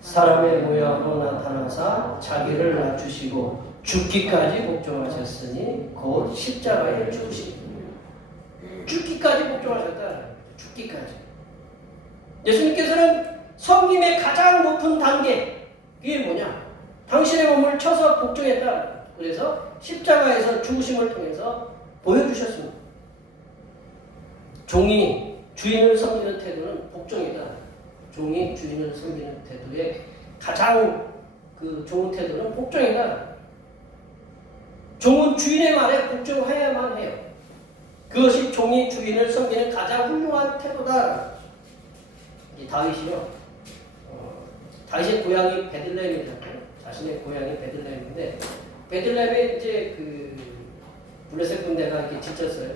사람의 모양으로 나타나사 자기를 낮추시고 죽기까지 복종하셨으니 곧 십자가에 죽으시니 죽기까지 복종하셨다. 죽기까지. 예수님께서는 성김의 가장 높은 단계, 그게 뭐냐? 당신의 몸을 쳐서 복종했다. 그래서 십자가에서 죽으심을 통해서 보여주셨습니다. 종이 주인을 섬기는 태도는 복종이다. 종이 주인을 섬기는 태도의 가장 좋은 태도는 복종이다. 종은 주인의 말에 복종해야만 해요. 그것이 종이 주인을 섬기는 가장 훌륭한 태도다. 이 다윗이요. 다윗의 고향이 베들레헴이잖아요. 자신의 고향이 베들레헴인데 베들레헴에 이제 블레셋 군대가 이렇게 지쳤어요.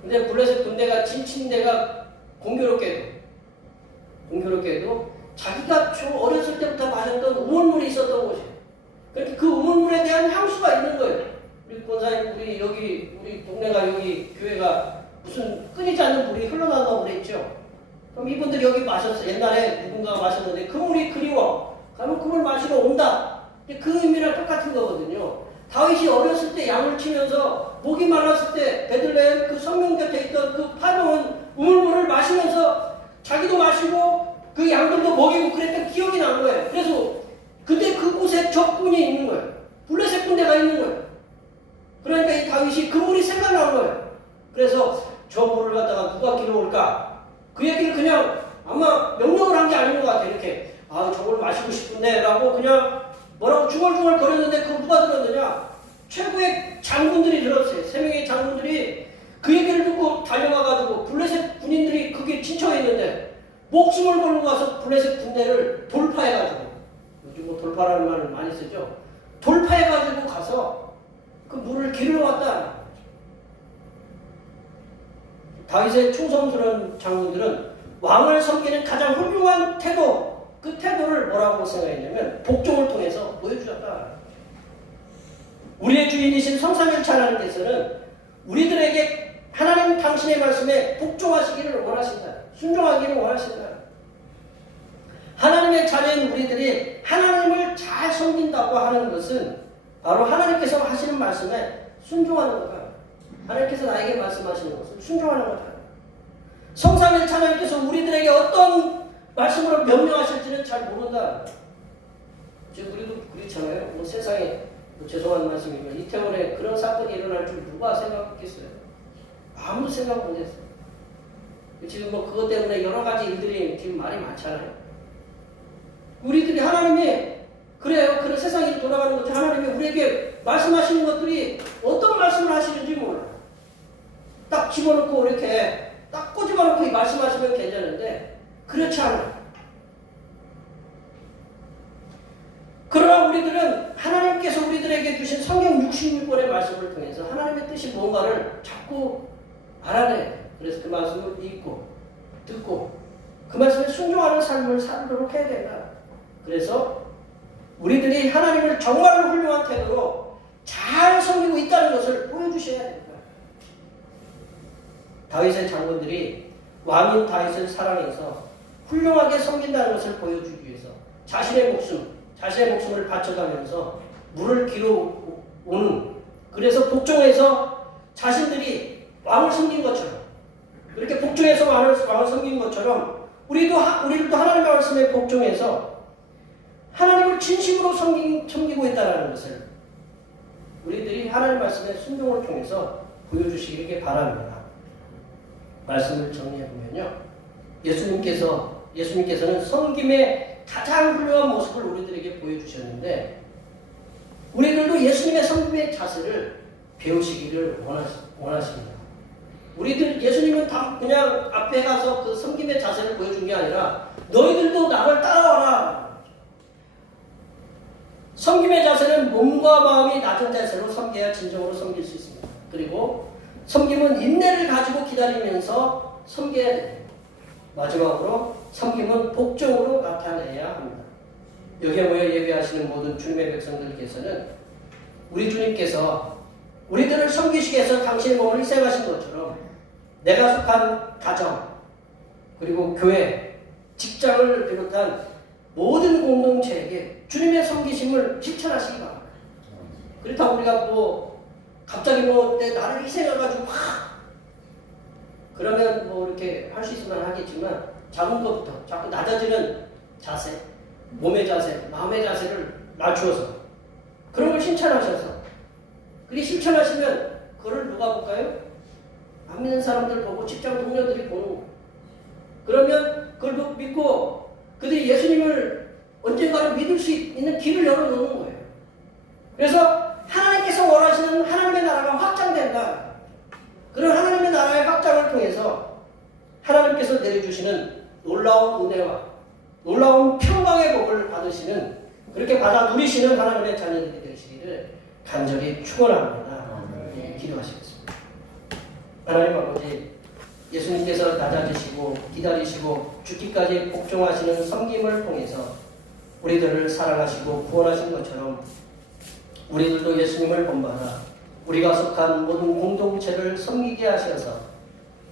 근데 블레셋 군대가 지친 데가 공교롭게도 자기가 어렸을 때부터 마셨던 우물물이 있었던 곳이에요. 그러니까 그 우물물에 대한 향수가 있는 거예요. 우리 권사님, 우리 동네가 여기 교회가 무슨 끊이지 않는 물이 흘러나온다고 그랬죠. 그럼 이분들이 여기 마셨어요. 옛날에 누군가가 마셨는데 그 물이 그리워. 그러면 그 물 마시러 온다. 그 의미랑 똑같은 거거든요. 다윗이 어렸을 때 양을 치면서 목이 말랐을 때 베들레헴 그 성문 곁에 있던 그 파놓은 우물물을 마시면서 자기도 마시고 그 양들도 먹이고 그랬던 기억이 난 거예요. 그래서 근데 그곳에 적군이 있는 거예요. 블레셋 군대가 있는 거예요. 그러니까 이 다윗이 그 물이 생각나는 거예요. 그래서 저 물을 갖다가 누가 길어올까? 그 얘기를 그냥 아마 명령을 한 게 아닌 것 같아요. 이렇게 저걸 마시고 싶은데 라고 그냥 뭐라고 중얼중얼 거렸는데 그거 누가 들었느냐? 최고의 장군들이 들었어요. 3명의 장군들이 그 얘기를 듣고 달려가가지고 블레셋 군인들이 그게 진척했는데 목숨을 걸고 가서 블레셋 군대를 돌파해가지고, 요즘 뭐 돌파라는 말을 많이 쓰죠. 돌파해가지고 가서 그 물을 길러 왔다. 다윗의 충성스러운 장군들은 왕을 섬기는 가장 훌륭한 태도, 그 태도를 뭐라고 생각했냐면 복종을 통해서 보여주셨다. 우리의 주인이신 성삼일체 하나님께서는 우리들에게 하나님 당신의 말씀에 복종하시기를 원하신다. 순종하기를 원하신다. 하나님의 자녀인 우리들이 하나님을 잘 섬긴다고 하는 것은 바로 하나님께서 하시는 말씀에 순종하는 거다. 하나님께서 나에게 말씀하시는 것은 순종하는 거다. 성삼일체 하나님께서 우리들에게 어떤 말씀으로 명령하실지는 잘 모른다. 지금 우리도 그렇잖아요. 뭐 세상에 죄송한 말씀이지만 이태원에 그런 사건이 일어날 줄 누가 생각했겠어요? 아무도 생각 못했어요. 지금 뭐 그것 때문에 여러 가지 일들이 지금 말이 많잖아요. 우리들이 하나님이 그래요. 그런 세상이 돌아가는 것처럼 하나님이 우리에게 말씀하시는 것들이 어떤 말씀을 하시는지 몰라요. 딱 집어넣고 이렇게 딱 꼬집어놓고 말씀하시면 괜찮은데 그렇지 않아요. 그러나 우리들은 하나님께서 우리들에게 주신 성경 66권의 말씀을 통해서 하나님의 뜻이 뭔가를 자꾸 알아내야 돼요. 그래서 그 말씀을 읽고 듣고 그 말씀에 순종하는 삶을 살도록 해야 된다. 그래서 우리들이 하나님을 정말로 훌륭한 태도로 잘 섬기고 있다는 것을 보여주셔야 됩니다. 다윗의 장군들이 왕인 다윗을 사랑해서 훌륭하게 섬긴다는 것을 보여주기 위해서 자신의 목숨을 바쳐가면서 물을 길어오는, 그래서 복종해서 자신들이 왕을 섬긴 것처럼, 그렇게 복종해서 왕을 섬긴 것처럼 우리도 하나님의 말씀에 복종해서 하나님을 진심으로 섬기고 있다는 것을 우리들이 하나님 말씀의 순종을 통해서 보여주시기 바랍니다. 말씀을 정리해보면요. 예수님께서는 섬김의 가장 훌륭한 모습을 우리들에게 보여주셨는데 우리들도 예수님의 섬김의 자세를 배우시기를 원하십니다. 우리들 예수님은 다 그냥 앞에 가서 그 섬김의 자세를 보여준 게 아니라 너희들도 나를 따라와라. 섬김의 자세는 몸과 마음이 낮은 자세로 섬겨야 진정으로 섬길 수 있습니다. 그리고 섬김은 인내를 가지고 기다리면서 섬겨야 됩니다. 마지막으로 섬김은 복종으로 나타내야 합니다. 여기에 모여 예배하시는 모든 주님의 백성들께서는 우리 주님께서 우리들을 섬기시기 위해서 당신의 몸을 희생하신 것처럼 내가 속한 가정 그리고 교회, 직장을 비롯한 모든 공동체에게 주님의 섬기심을 실천하시기 바랍니다. 그렇다고 우리가 갑자기 내 나를 희생해가지고 그러면 이렇게 할 수 있으면 하겠지만 작은 것부터 자꾸 낮아지는 자세, 몸의 자세, 마음의 자세를 낮추어서 그런 걸 실천하셔서 그리 실천하시면 그걸 누가 볼까요? 안 믿는 사람들 보고 직장 동료들이 보는 거예요. 그러면 그걸 믿고 그들이 예수님을 언젠가는 믿을 수 있는 길을 열어놓는 거예요. 그래서 하나님께서 원하시는 하나님의 나라가 확장된다. 그런 하나님의 나라의 확장을 통해서 하나님께서 내려주시는 놀라운 은혜와 놀라운 평강의 복을 받으시는 그렇게 받아 누리시는 하나님의 자녀들이 되시기를 간절히 축원합니다. 기도하시겠습니다. 하나님 아버지, 예수님께서 낮아지시고 기다리시고 죽기까지 복종하시는 섬김을 통해서 우리들을 사랑하시고 구원하신 것처럼 우리들도 예수님을 본받아 우리가 속한 모든 공동체를 섬기게 하셔서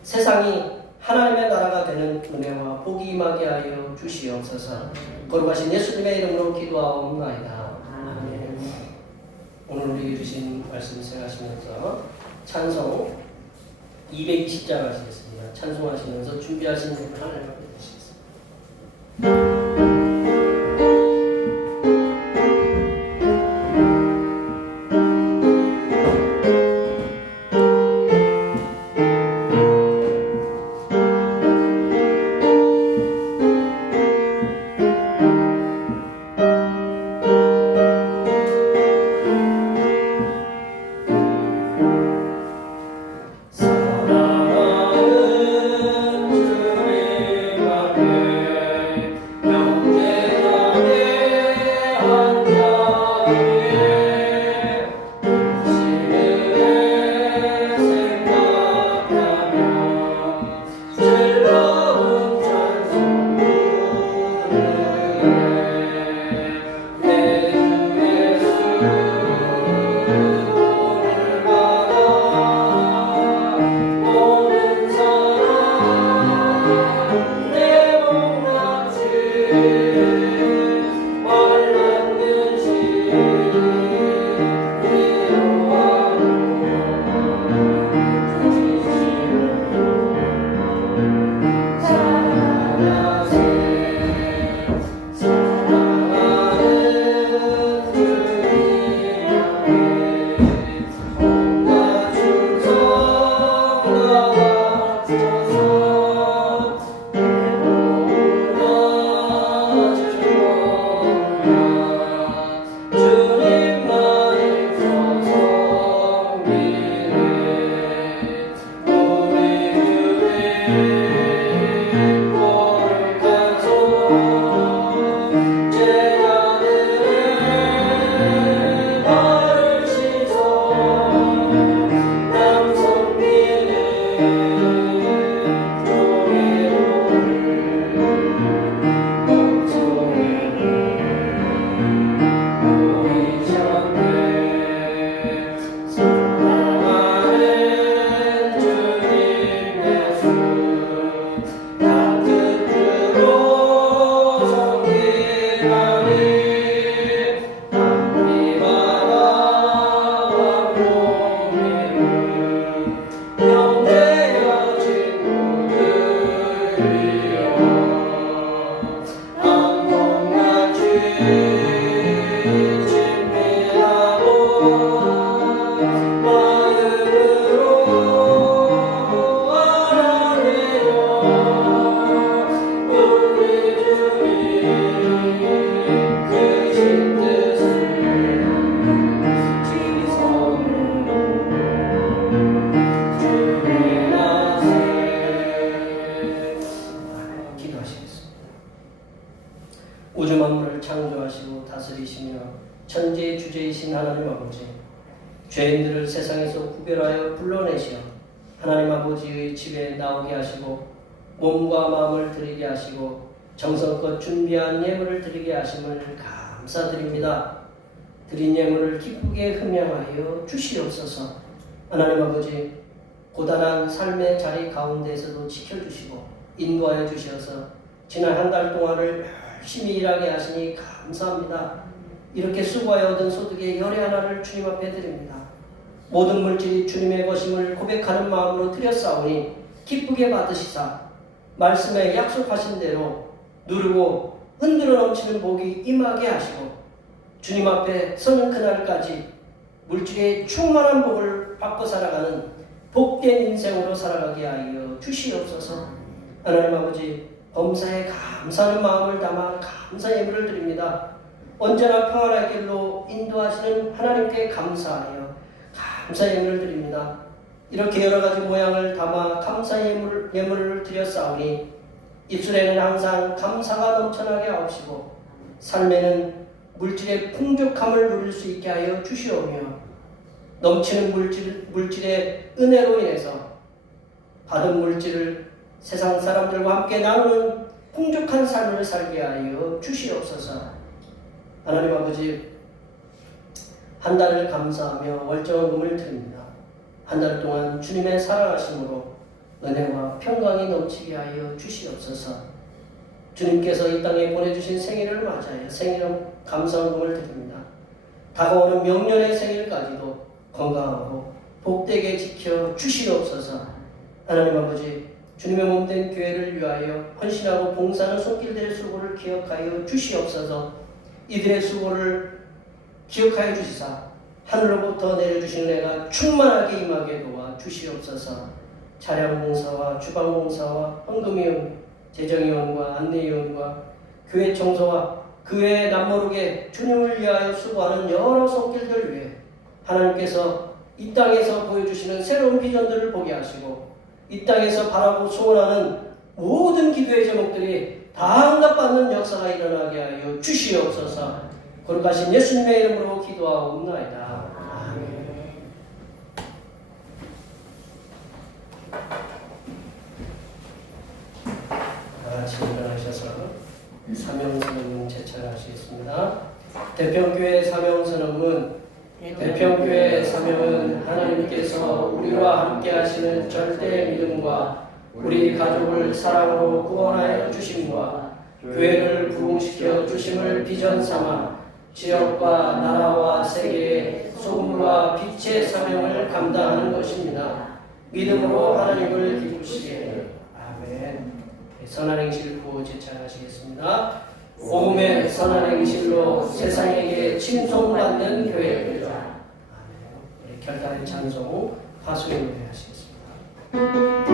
세상이 하나님의 나라가 되는 은혜와 복이 임하게 하여 주시옵소서. 거룩하신 예수님의 이름으로 기도하옵나이다. 아멘. 오늘 우리에게 주신 말씀 생각하시면서 찬송 220장 하시겠습니다. 찬송하시면서 준비하신 곡을 하나님 앞에 드리겠습니다. 사랑하는 주님 아버지, 죄인들을 세상에서 구별하여 불러내시어 하나님 아버지의 집에 나오게 하시고 몸과 마음을 드리게 하시고 정성껏 준비한 예물을 드리게 하심을 감사드립니다. 드린 예물을 기쁘게 흠양하여 주시옵소서. 하나님 아버지, 고단한 삶의 자리 가운데에서도 지켜주시고 인도하여 주셔서 지난 한 달 동안을 열심히 일하게 하시니 감사합니다. 이렇게 수고하여 얻은 소득의 열의 하나를 주님 앞에 드립니다. 모든 물질이 주님의 것임을 고백하는 마음으로 드렸사오니 기쁘게 받으시사 말씀에 약속하신 대로 누르고 흔들어 넘치는 복이 임하게 하시고 주님 앞에 서는 그날까지 물질의 충만한 복을 받고 살아가는 복된 인생으로 살아가게 하여 주시옵소서. 하나님 아버지, 범사에 감사하는 마음을 담아 감사 예물을 드립니다. 언제나 평안의 길로 인도하시는 하나님께 감사하여 감사 예물을 드립니다. 이렇게 여러 가지 모양을 담아 감사 예물을 드렸사오니 입술에는 항상 감사가 넘쳐나게 하옵시고 삶에는 물질의 풍족함을 누릴 수 있게 하여 주시오며 넘치는 물질의 은혜로 인해서 받은 물질을 세상 사람들과 함께 나누는 풍족한 삶을 살게 하여 주시옵소서. 하나님 아버지, 한 달을 감사하며 월정금을 드립니다. 한 달 동안 주님의 사랑하심으로 은혜와 평강이 넘치게 하여 주시옵소서. 주님께서 이 땅에 보내주신 생일을 맞아요. 생일은 감사원금을 드립니다. 다가오는 명년의 생일까지도 건강하고 복되게 지켜 주시옵소서. 하나님 아버지, 주님의 몸된 교회를 위하여 헌신하고 봉사하는 손길들의 수고를 기억하여 주시옵소서. 이들의 수고를 기억하여 주시사 하늘로부터 내려주신 은혜가 충만하게 임하게 도와 주시옵소서. 차량봉사와 주방봉사와 헌금위원, 재정위원과 안내위원과 교회 청소와 그 외에 남모르게 주님을 위하여 수고하는 여러 손길들 위해 하나님께서 이 땅에서 보여주시는 새로운 비전들을 보게 하시고 이 땅에서 바라고 소원하는 모든 기도의 제목들이 다 응답받는 역사가 일어나게 하여 주시옵소서. 거룩하신 예수님의 이름으로 기도하옵나이다. 아멘. 다같이 일어나셔서 사명선언문 제찰하시겠습니다. 대평교회 사명선언문. 대평교회 사명은 하나님께서 우리와 함께 하시는 절대 믿음과 우리 가족을 사랑으로 구원하여 주심과 교회를 부흥시켜 주심을 비전 삼아 지역과 나라와 세계의 소금과 빛의 사명을 감당하는 것입니다. 믿음으로 하나님을 기쁘시게. 아멘. 선한 행실 구호 제찰하시겠습니다. 복음의 선한 행실로 세상에게 칭송받는 교회입니다. 아멘. 우리 결단의 찬송 후 화수의 노래 하시겠습니다.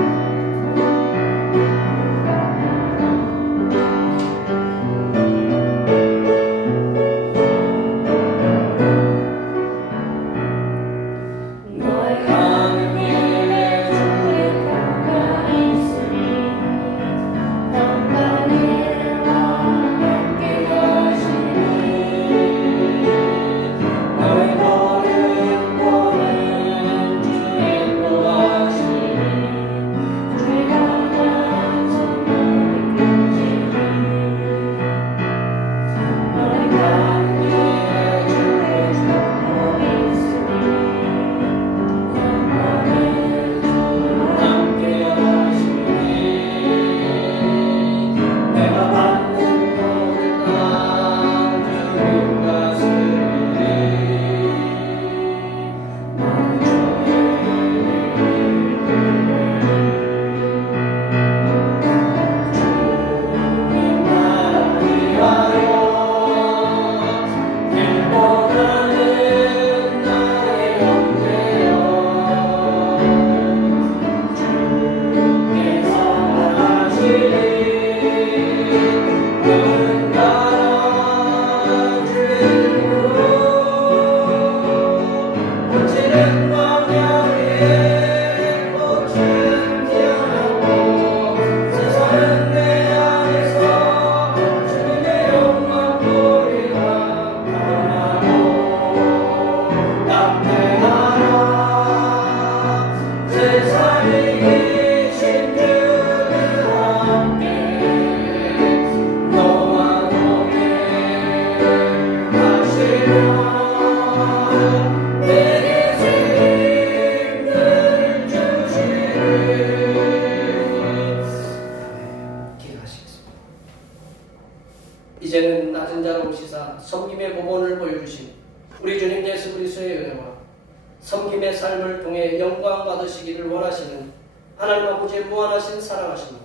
섬김의 삶을 통해 영광 받으시기를 원하시는 하나님 아버지의 무한하신 사랑하심과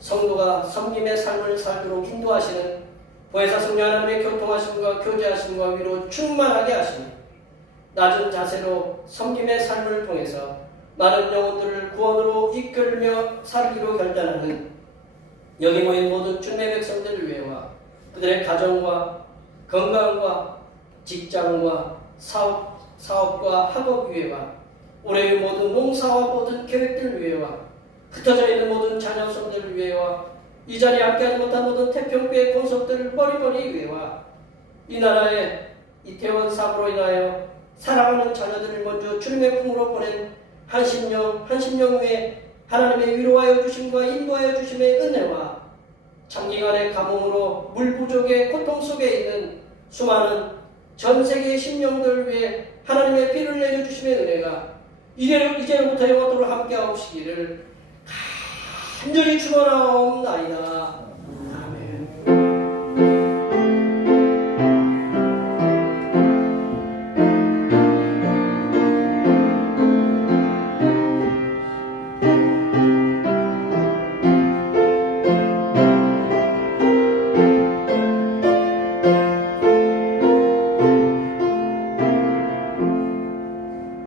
성도가 섬김의 삶을 살도록 인도하시는 보혜사 성령 하나님의 교통하심과 교제하심과 위로 충만하게 하시니 낮은 자세로 섬김의 삶을 통해서 많은 영혼들을 구원으로 이끌며 살기로 결단하는 여기 모인 모든 주님의 백성들 위해와 그들의 가정과 건강과 직장과 사업과 학업 위해와 올해의 모든 농사와 모든 계획들 위해와 흩어져 있는 모든 자녀성들 위해와 이 자리에 함께하지 못한 모든 태평교회 권속들을 버리버리 위해와 이 나라의 이태원 사고로 인하여 사랑하는 자녀들을 먼저 주님의 품으로 보낸 한심령 위에 하나님의 위로하여 주심과 인도하여 주심의 은혜와 장기간의 가뭄으로 물 부족의 고통 속에 있는 수많은 전 세계의 심령들을 위해 하나님의 피를 내려주심의 은혜가 이제로부터 영원토록 함께하옵시기를 간절히 축원하옵나이다.